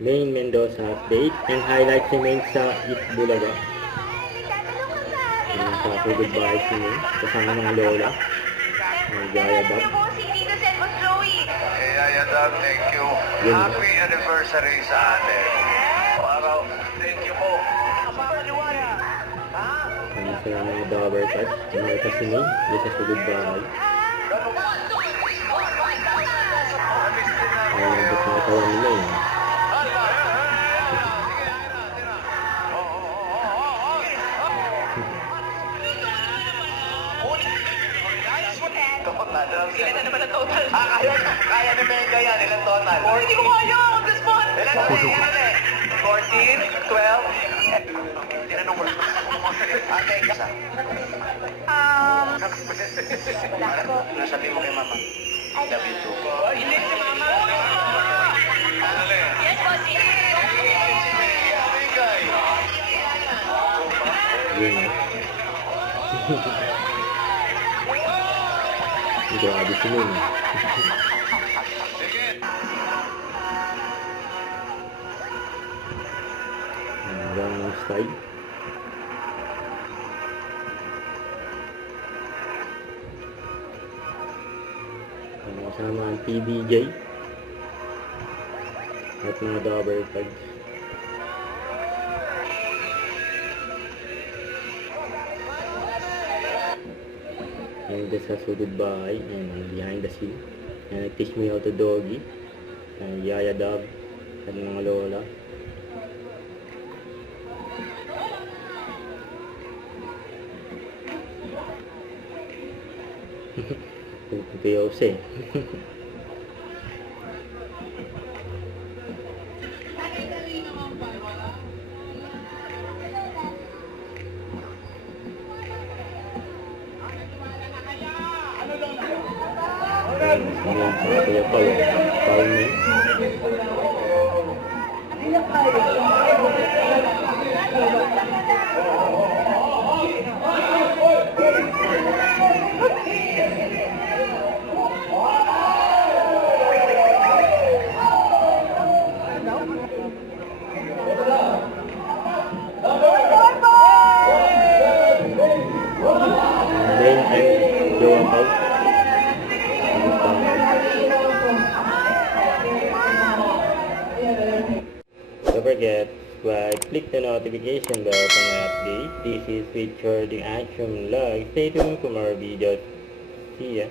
Main Mendoza update. Ang highlight si Main sa East Bulaga. Sa goodbye si Main. Kasama ng lola. Jaya Dab. Jaya Dab, thank you. Happy anniversary sa atin. Araw, thank you po. Sa mga Dabber Touch. Kumarta si Main. Isa sa goodbye. Ang ba't mga kawan ni Main. Ilan na naman ang total? Kaya ni Mega yan. Ilan total? Hindi ko kaya. On the spot. Ilan na? 14, 12. Tinanong ko lang. Ate, kasa? Ano sabi mo kay mama? I love you too. Hindi si mama. Yes, bossy. Yun na. Grabe si Main. Hanggang style. Kasama ang PBJ at mga Dabber Tags. And this is a goodbye and behind the scene. And teach me how to doggy. And Yaya Dab at mga lola. Pupiyos eh. Kaya Paul Main. Main and Joa Paul. Don't forget, subscribe, click the notification bell for my update. This is Richard the Action Vlog. Stay tuned for more videos. See ya.